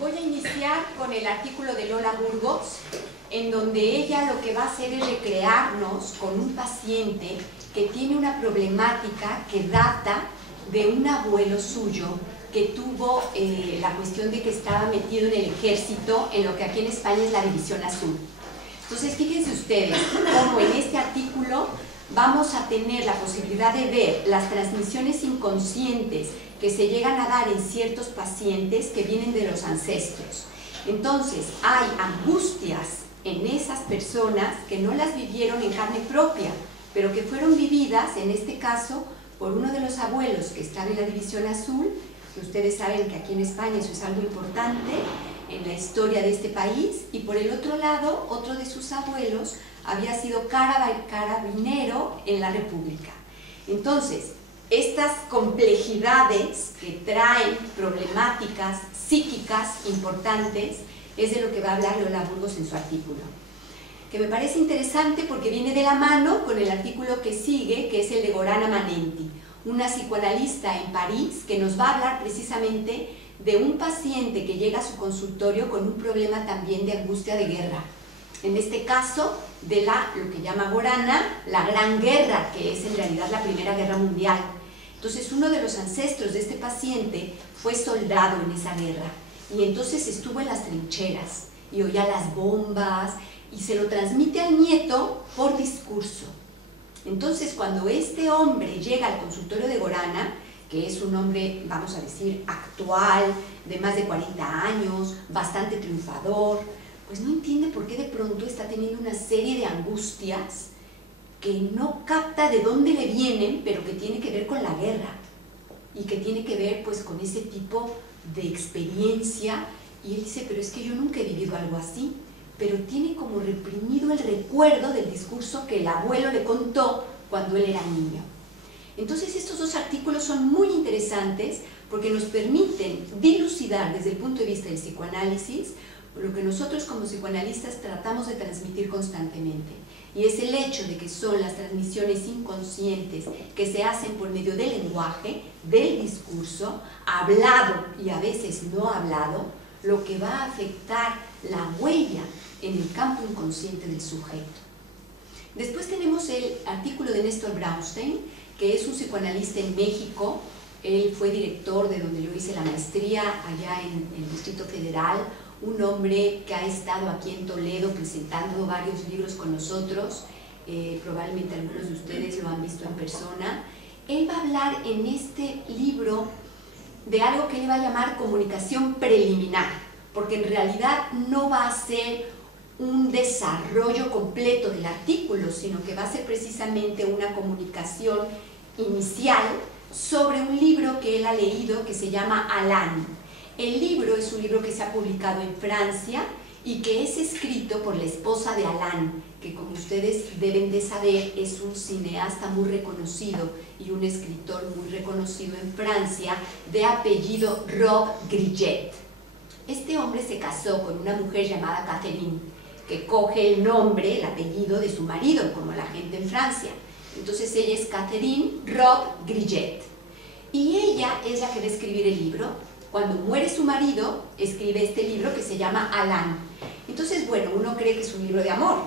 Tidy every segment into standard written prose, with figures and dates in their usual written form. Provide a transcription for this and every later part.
Voy a iniciar con el artículo de Lola Burgos, en donde ella lo que va a hacer es recrearnos con un paciente que tiene una problemática que data de un abuelo suyo que tuvo la cuestión de que estaba metido en el ejército, en lo que aquí en España es la División Azul. Entonces, fíjense ustedes cómo en este artículo vamos a tener la posibilidad de ver las transmisiones inconscientes que se llegan a dar en ciertos pacientes que vienen de los ancestros. Entonces, hay angustias en esas personas que no las vivieron en carne propia, pero que fueron vividas, en este caso, por uno de los abuelos que estaba en la División Azul, que ustedes saben que aquí en España eso es algo importante en la historia de este país, y por el otro lado, otro de sus abuelos había sido carabinero en la República. Entonces, estas complejidades que traen problemáticas psíquicas importantes es de lo que va a hablar Lola Burgos en su artículo, que me parece interesante porque viene de la mano con el artículo que sigue, que es el de Gorana Manenti, una psicoanalista en París que nos va a hablar precisamente de un paciente que llega a su consultorio con un problema también de angustia de guerra. En este caso, de lo que llama Gorana, la Gran Guerra, que es en realidad la Primera Guerra Mundial. Entonces, uno de los ancestros de este paciente fue soldado en esa guerra, y entonces estuvo en las trincheras, y oía las bombas, y se lo transmite al nieto por discurso. Entonces, cuando este hombre llega al consultorio de Gorana, que es un hombre, vamos a decir, actual, de más de 40 años, bastante triunfador, pues no entiende por qué de pronto está teniendo una serie de angustias que no capta de dónde le vienen, pero que tiene que ver con la guerra y que tiene que ver pues con ese tipo de experiencia. Y él dice, pero es que yo nunca he vivido algo así, pero tiene como reprimido el recuerdo del discurso que el abuelo le contó cuando él era niño. Entonces estos dos artículos son muy interesantes porque nos permiten dilucidar desde el punto de vista del psicoanálisis lo que nosotros como psicoanalistas tratamos de transmitir constantemente, y es el hecho de que son las transmisiones inconscientes que se hacen por medio del lenguaje, del discurso, hablado y a veces no hablado, lo que va a afectar la huella en el campo inconsciente del sujeto. Después tenemos el artículo de Néstor Braunstein, que es un psicoanalista en México. Él fue director de donde yo hice la maestría allá en el Distrito Federal, un hombre que ha estado aquí en Toledo presentando varios libros con nosotros, probablemente algunos de ustedes lo han visto en persona. Él va a hablar en este libro de algo que él va a llamar comunicación preliminar, porque en realidad no va a ser un desarrollo completo del artículo, sino que va a ser precisamente una comunicación inicial sobre un libro que él ha leído que se llama Alain. El libro es un libro que se ha publicado en Francia y que es escrito por la esposa de Alain, que como ustedes deben de saber es un cineasta muy reconocido y un escritor muy reconocido en Francia de apellido Rob Grillet. Este hombre se casó con una mujer llamada Catherine, que coge el nombre, el apellido de su marido, como la gente en Francia. Entonces ella es Catherine Rob Grillet, y ella es la que va a escribir el libro. Cuando muere su marido, escribe este libro que se llama Alain. Entonces, bueno, uno cree que es un libro de amor,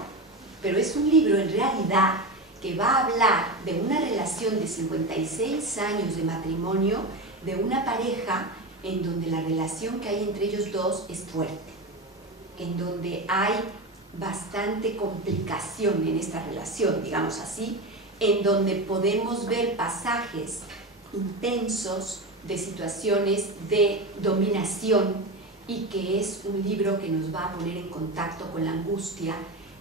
pero es un libro en realidad que va a hablar de una relación de 56 años de matrimonio, de una pareja en donde la relación que hay entre ellos dos es fuerte, en donde hay bastante complicación en esta relación, digamos así, en donde podemos ver pasajes intensos de situaciones de dominación, y que es un libro que nos va a poner en contacto con la angustia,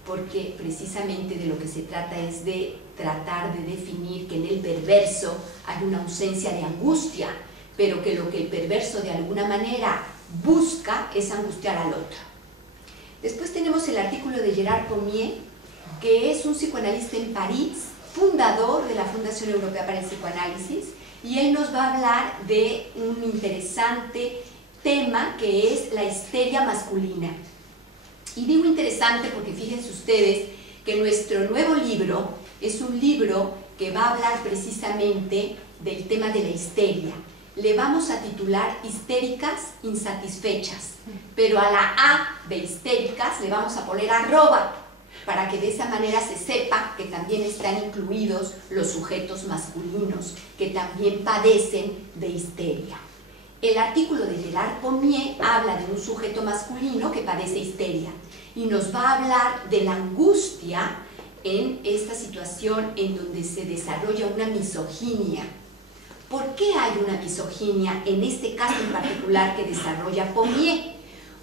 porque precisamente de lo que se trata es de tratar de definir que en el perverso hay una ausencia de angustia, pero que lo que el perverso de alguna manera busca es angustiar al otro. Después tenemos el artículo de Gerard Pommier, que es un psicoanalista en París, fundador de la Fundación Europea para el Psicoanálisis, y él nos va a hablar de un interesante tema que es la histeria masculina. Y digo interesante porque fíjense ustedes que nuestro nuevo libro es un libro que va a hablar precisamente del tema de la histeria. le vamos a titular histéricas insatisfechas, pero a la A de histéricas le vamos a poner arroba, para que de esa manera se sepa que también están incluidos los sujetos masculinos, que también padecen de histeria. El artículo de Gerard Pommier habla de un sujeto masculino que padece histeria y nos va a hablar de la angustia en esta situación en donde se desarrolla una misoginia. ¿Por qué hay una misoginia en este caso en particular que desarrolla Pommier?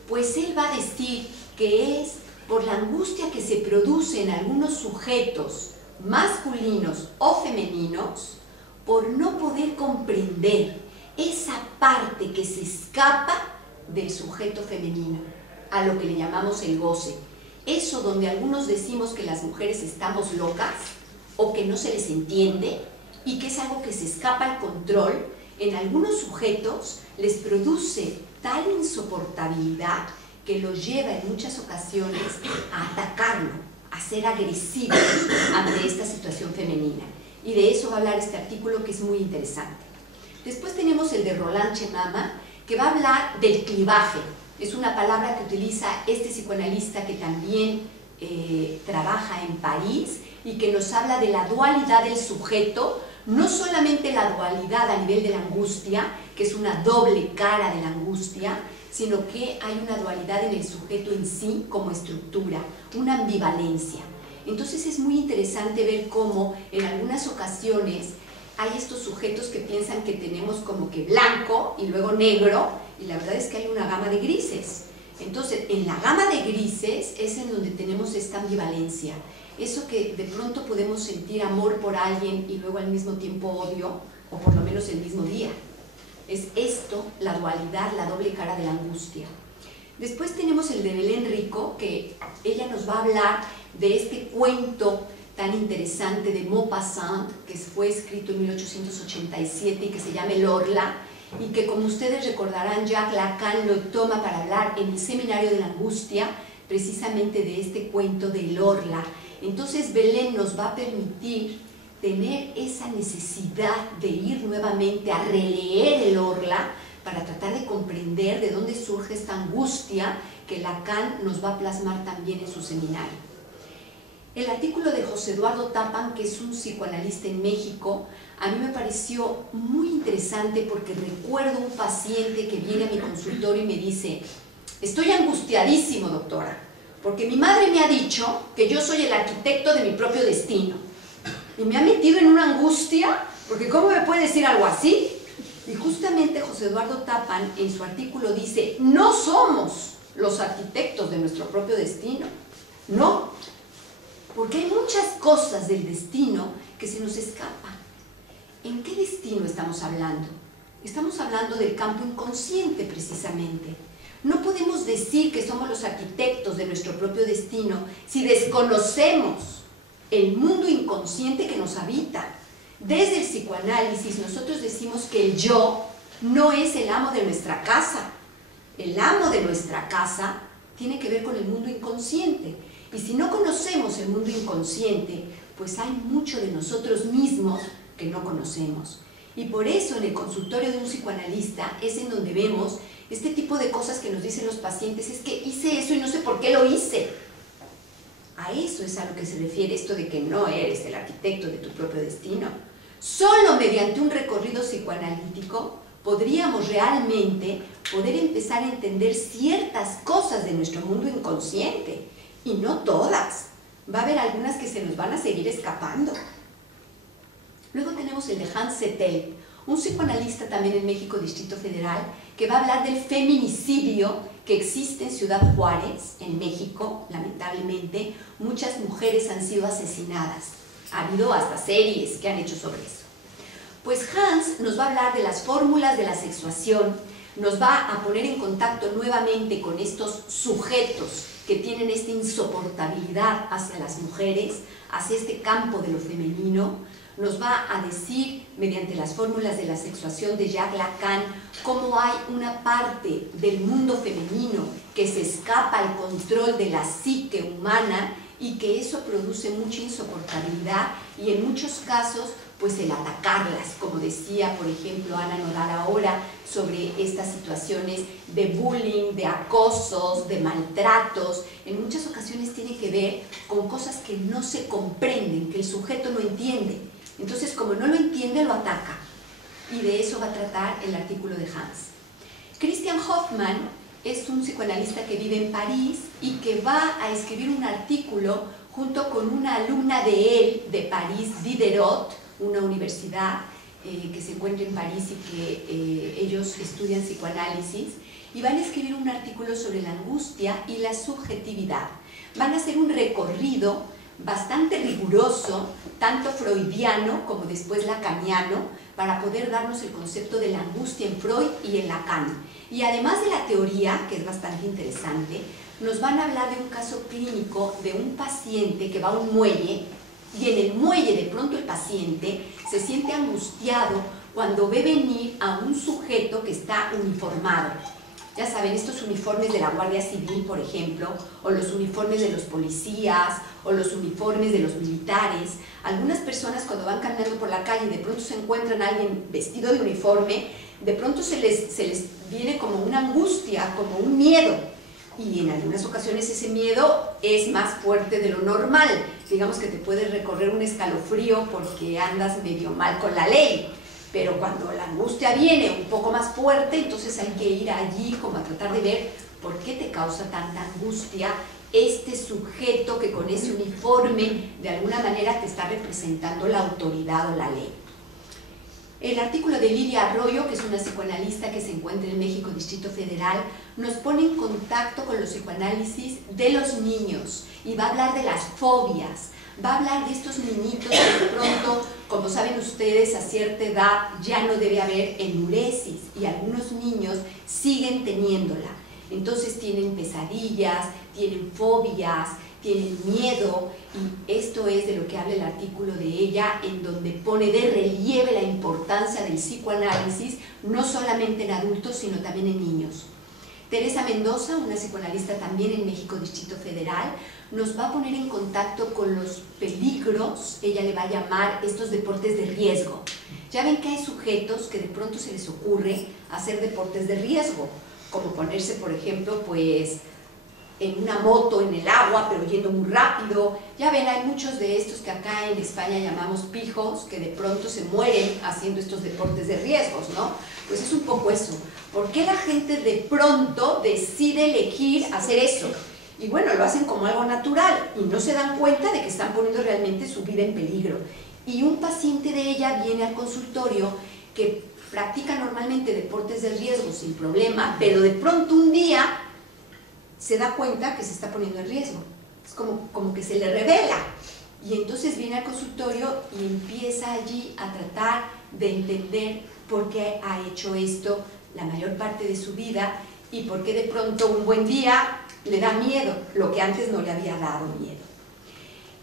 Pues él va a decir que es por la angustia que se produce en algunos sujetos masculinos o femeninos por no poder comprender esa parte que se escapa del sujeto femenino, a lo que le llamamos el goce. Eso donde algunos decimos que las mujeres estamos locas o que no se les entiende y que es algo que se escapa al control, en algunos sujetos les produce tal insoportabilidad que los lleva en muchas ocasiones a atacarlo, a ser agresivos ante esta situación femenina. Y de eso va a hablar este artículo, que es muy interesante. Después tenemos el de Roland Chemama, que va a hablar del clivaje. Es una palabra que utiliza este psicoanalista que también trabaja en París y que nos habla de la dualidad del sujeto, no solamente la dualidad a nivel de la angustia, que es una doble cara de la angustia, sino que hay una dualidad en el sujeto en sí como estructura, una ambivalencia. Entonces es muy interesante ver cómo en algunas ocasiones hay estos sujetos que piensan que tenemos como que blanco y luego negro, y la verdad es que hay una gama de grises. Entonces, en la gama de grises es en donde tenemos esta ambivalencia. Eso que de pronto podemos sentir amor por alguien y luego al mismo tiempo odio, o por lo menos el mismo día. Es esto, la dualidad, la doble cara de la angustia. Después tenemos el de Belén Rico, que ella nos va a hablar de este cuento tan interesante de Maupassant, que fue escrito en 1887 y que se llama El Orla, y que, como ustedes recordarán, Jacques Lacan lo toma para hablar en el Seminario de la Angustia, precisamente de este cuento de El Orla. Entonces Belén nos va a permitir tener esa necesidad de ir nuevamente a releer El Orla para tratar de comprender de dónde surge esta angustia que Lacan nos va a plasmar también en su seminario. El artículo de José Eduardo Tappan, que es un psicoanalista en México, a mí me pareció muy interesante porque recuerdo un paciente que viene a mi consultorio y me dice: estoy angustiadísimo, doctora, porque mi madre me ha dicho que yo soy el arquitecto de mi propio destino. Y me ha metido en una angustia, porque ¿cómo me puede decir algo así? Y justamente José Eduardo Tappan en su artículo dice: no somos los arquitectos de nuestro propio destino, no. Porque hay muchas cosas del destino que se nos escapan. ¿En qué destino estamos hablando? Estamos hablando del campo inconsciente, precisamente. No podemos decir que somos los arquitectos de nuestro propio destino si desconocemos el mundo inconsciente que nos habita. Desde el psicoanálisis nosotros decimos que el yo no es el amo de nuestra casa. El amo de nuestra casa tiene que ver con el mundo inconsciente. Y si no conocemos el mundo inconsciente, pues hay mucho de nosotros mismos que no conocemos. Y por eso en el consultorio de un psicoanalista es en donde vemos este tipo de cosas que nos dicen los pacientes: es que hice eso y no sé por qué lo hice. A eso es a lo que se refiere esto de que no eres el arquitecto de tu propio destino. Solo mediante un recorrido psicoanalítico podríamos realmente poder empezar a entender ciertas cosas de nuestro mundo inconsciente. Y no todas. Va a haber algunas que se nos van a seguir escapando. Luego tenemos el de Hans Settel, un psicoanalista también en México, Distrito Federal, que va a hablar del feminicidio que existe en Ciudad Juárez, en México. Lamentablemente, muchas mujeres han sido asesinadas. Ha habido hasta series que han hecho sobre eso. Pues Hans nos va a hablar de las fórmulas de la sexuación, nos va a poner en contacto nuevamente con estos sujetos que tienen esta insoportabilidad hacia las mujeres, hacia este campo de lo femenino. Nos va a decir, mediante las fórmulas de la sexuación de Jacques Lacan, cómo hay una parte del mundo femenino que se escapa al control de la psique humana y que eso produce mucha insoportabilidad y en muchos casos pues el atacarlas, como decía, por ejemplo, Ana Nodal ahora, sobre estas situaciones de bullying, de acosos, de maltratos. En muchas ocasiones tiene que ver con cosas que no se comprenden, que el sujeto no entiende. Entonces, como no lo entiende, lo ataca. Y de eso va a tratar el artículo de Hans. Christian Hoffmann es un psicoanalista que vive en París y que va a escribir un artículo junto con una alumna de él, de París, Diderot, una universidad que se encuentra en París y que ellos estudian psicoanálisis, y van a escribir un artículo sobre la angustia y la subjetividad. Van a hacer un recorrido bastante riguroso, tanto freudiano como después lacaniano, para poder darnos el concepto de la angustia en Freud y en Lacan. Y además de la teoría, que es bastante interesante, nos van a hablar de un caso clínico de un paciente que va a un muelle, y en el muelle de pronto el paciente se siente angustiado cuando ve venir a un sujeto que está uniformado. Ya saben, estos uniformes de la Guardia Civil, por ejemplo, o los uniformes de los policías, o los uniformes de los militares. Algunas personas cuando van caminando por la calle y de pronto se encuentran a alguien vestido de uniforme, de pronto se les viene como una angustia, como un miedo. Y en algunas ocasiones ese miedo es más fuerte de lo normal. Digamos que te puedes recorrer un escalofrío porque andas medio mal con la ley. Pero cuando la angustia viene un poco más fuerte, entonces hay que ir allí como a tratar de ver por qué te causa tanta angustia este sujeto que con ese uniforme de alguna manera te está representando la autoridad o la ley. El artículo de Lidia Arroyo, que es una psicoanalista que se encuentra en México, Distrito Federal, nos pone en contacto con los psicoanálisis de los niños y va a hablar de las fobias, va a hablar de estos niñitos que de pronto, como saben ustedes, a cierta edad ya no debe haber enuresis y algunos niños siguen teniéndola. Entonces tienen pesadillas, tienen fobias, tienen miedo, y esto es de lo que habla el artículo de ella, en donde pone de relieve la importancia del psicoanálisis, no solamente en adultos, sino también en niños. Teresa Mendoza, una psicoanalista también en México, Distrito Federal, nos va a poner en contacto con los peligros, ella le va a llamar estos deportes de riesgo. Ya ven que hay sujetos que de pronto se les ocurre hacer deportes de riesgo, como ponerse, por ejemplo, pues en una moto en el agua, pero yendo muy rápido. Ya ven, hay muchos de estos que acá en España llamamos pijos, que de pronto se mueren haciendo estos deportes de riesgos, ¿no? Pues es un poco eso. ¿Por qué la gente de pronto decide elegir hacer eso? Y bueno, lo hacen como algo natural y no se dan cuenta de que están poniendo realmente su vida en peligro. Y un paciente de ella viene al consultorio que practica normalmente deportes de riesgo sin problema, pero de pronto un día se da cuenta que se está poniendo en riesgo. Es como que se le revela. Y entonces viene al consultorio y empieza allí a tratar de entender por qué ha hecho esto la mayor parte de su vida y por qué de pronto un buen día le da miedo, lo que antes no le había dado miedo.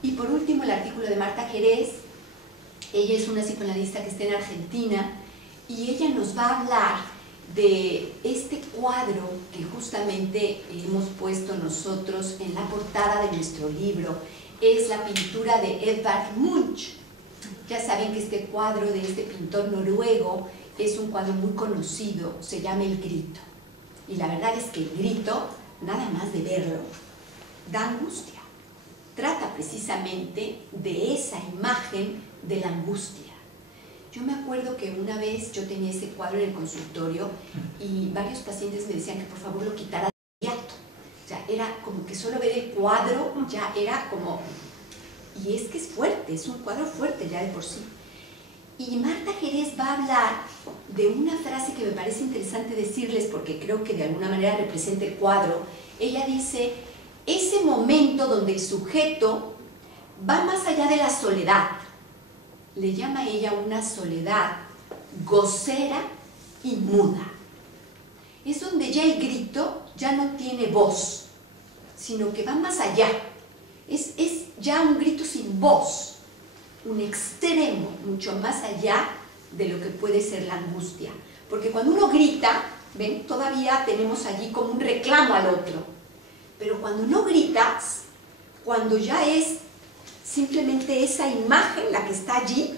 Y por último, el artículo de Marta Jerez. Ella es una psicoanalista que está en Argentina y ella nos va a hablar de este cuadro que justamente hemos puesto nosotros en la portada de nuestro libro. Es la pintura de Edvard Munch. Ya saben que este cuadro de este pintor noruego es un cuadro muy conocido, se llama El Grito. Y la verdad es que El Grito, nada más de verlo, da angustia. Trata precisamente de esa imagen de la angustia. Yo me acuerdo que una vez yo tenía ese cuadro en el consultorio y varios pacientes me decían que por favor lo quitara de inmediato. O sea, era como que solo ver el cuadro ya era como... Y es que es fuerte, es un cuadro fuerte ya de por sí. Y Marta Jerez va a hablar de una frase que me parece interesante decirles porque creo que de alguna manera representa el cuadro. Ella dice, ese momento donde el sujeto va más allá de la soledad, le llama ella una soledad gocera y muda. Es donde ya el grito ya no tiene voz, sino que va más allá. Es ya un grito sin voz, un extremo mucho más allá de lo que puede ser la angustia. Porque cuando uno grita, ¿ven? Todavía tenemos allí como un reclamo al otro. Pero cuando no gritas, cuando ya es simplemente esa imagen la que está allí,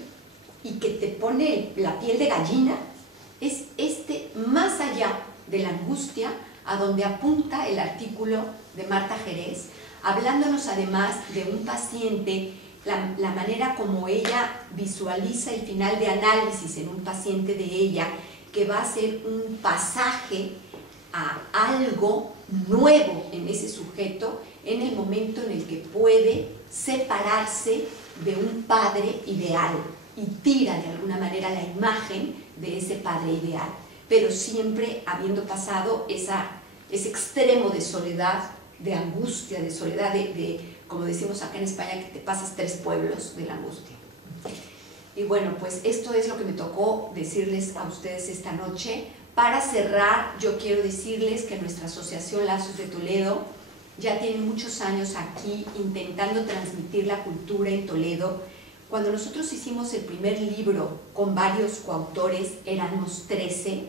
y que te pone la piel de gallina, es este más allá de la angustia, a donde apunta el artículo de Marta Jerez, hablándonos además de un paciente, la manera como ella visualiza el final de análisis en un paciente de ella, que va a ser un pasaje a algo nuevo en ese sujeto en el momento en el que puede separarse de un padre ideal y tira de alguna manera la imagen de ese padre ideal, pero siempre habiendo pasado ese extremo de soledad, de angustia, de soledad, como decimos acá en España, que te pasas 3 pueblos de la angustia. Y bueno, pues esto es lo que me tocó decirles a ustedes esta noche. Para cerrar, yo quiero decirles que nuestra asociación Lazos de Toledo ya tiene muchos años aquí intentando transmitir la cultura en Toledo. Cuando nosotros hicimos el primer libro con varios coautores, éramos 13.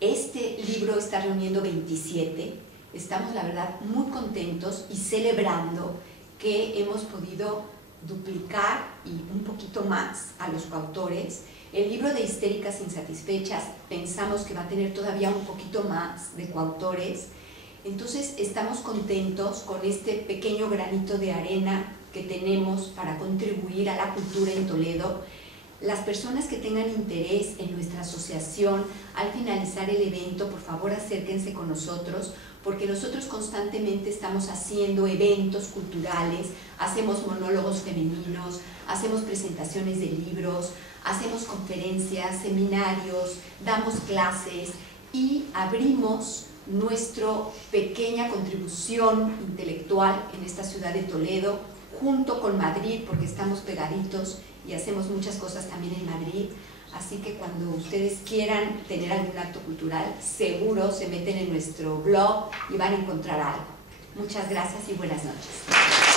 Este libro está reuniendo 27. Estamos, la verdad, muy contentos y celebrando que hemos podido duplicar y un poquito más a los coautores. El libro de Histéricas Insatisfechas pensamos que va a tener todavía un poquito más de coautores. Entonces estamos contentos con este pequeño granito de arena que tenemos para contribuir a la cultura en Toledo. Las personas que tengan interés en nuestra asociación, al finalizar el evento, por favor acérquense con nosotros, porque nosotros constantemente estamos haciendo eventos culturales, hacemos monólogos femeninos, hacemos presentaciones de libros, hacemos conferencias, seminarios, damos clases y abrimos nuestra pequeña contribución intelectual en esta ciudad de Toledo, junto con Madrid, porque estamos pegaditos y hacemos muchas cosas también en Madrid. Así que cuando ustedes quieran tener algún acto cultural, seguro se meten en nuestro blog y van a encontrar algo. Muchas gracias y buenas noches.